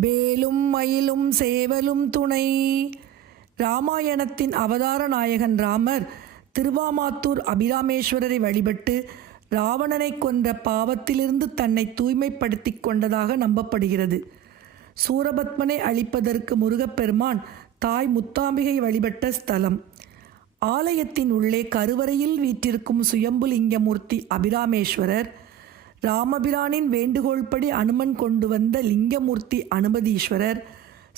வேலும் மயிலும் சேவலும் துணை. ராமாயணத்தின் அவதார நாயகன் ராமர் திருவாமாத்தூர் அபிராமேஸ்வரரை வழிபட்டு ராவணனை கொன்ற பாவத்திலிருந்து தன்னை தூய்மைப்படுத்திக் கொண்டதாக நம்பப்படுகிறது. சூரபத்மனை அழிப்பதற்கு முருகப்பெருமான் தாய் முத்தாம்பிகை வழிபட்ட ஸ்தலம். ஆலயத்தின் உள்ளே கருவறையில் வீற்றிருக்கும் சுயம்புலிங்கமூர்த்தி அபிராமேஸ்வரர் ராமபிரானின் வேண்டுகோள்படி அனுமன் கொண்டு வந்த லிங்கமூர்த்தி அனுமதீஸ்வரர்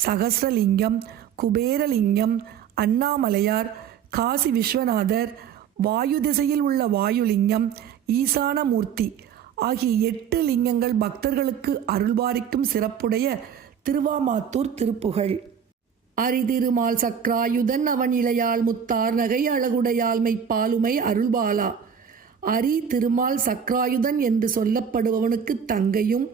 சகசிரலிங்கம் குபேரலிங்கம் அண்ணாமலையார் காசி விஸ்வநாதர் வாயு திசையில் உள்ள வாயுலிங்கம் ஈசானமூர்த்தி ஆகிய எட்டு லிங்கங்கள் பக்தர்களுக்கு அருள்பாரிக்கும் சிறப்புடைய திருவாமாத்தூர் திருப்புகழ். அரிதிருமால் சக்ராயுதன் அவன் இளையால் முத்தார் நகை அழகுடையால் மெய்ப்பாலுமை அருள்பாலா. அரி திருமால் சக்ராயுதன் என்று சொல்லப்படுபவனுக்கு தங்கையும்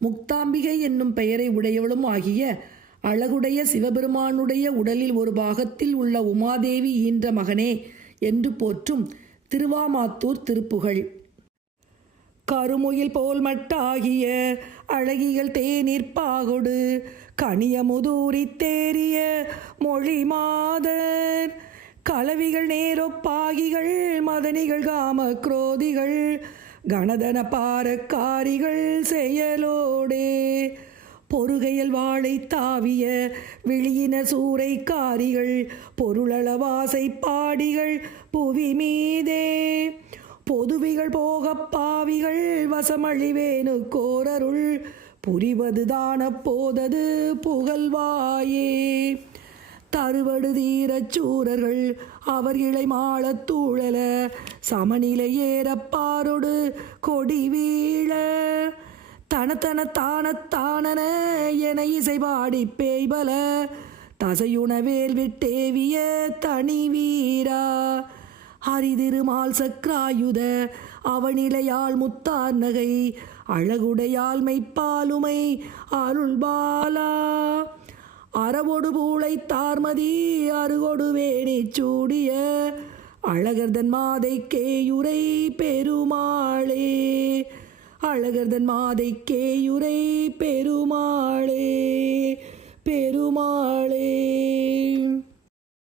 முக்தாம்பிகை என்னும் பெயரை உடையவளும் ஆகிய அழகுடைய சிவபெருமானுடைய உடலில் ஒரு பாகத்தில் உள்ள உமாதேவி ஈன்ற மகனே என்று போற்றும் திருவாமாத்தூர் திருப்புகழ். கருமுயில் போல் மட்டாகிய அழகிகள் தேநீர் பாகொடு கனியமுதூரி தேறிய மொழி மாதர் கலவிகள் நேரொப்பாகிகள் மதனிகள் காம குரோதிகள் கணதன பாரக்காரிகள் செயலோடே. பொறுகையில் வாழை தாவிய விழியின சூறைக்காரிகள் பொருளளவாசை பாடிகள் புவி மீதே பொதுவிகள் போகப் பாவிகள் வசமழிவேனு கோரருள் புரிவதுதான போதது புகழ்வாயே. தருவடு தீரச் சூரர்கள் அவர் இளை மாளத் தூழல சமநிலை ஏறப்பாரோடு கொடி வீழ. தனத்தன தானத்தானன என இசை பாடி பேய்பல. தசையுணவேல் விட்டேவிய தனி வீரா. ஹரிதிருமால் சக்ராயுத அவனிலையால் முத்தார் நகை. அழகுடையால் மெய்ப்பாலுமை அருள்பாலா. அறவொடு பூளை தார்மதி அருகொடு வேணி சூடிய அழகர்தன் மாதை கேயுரை பெருமாளே. அழகர்தன் மாதை கேயுரை பெருமாள்.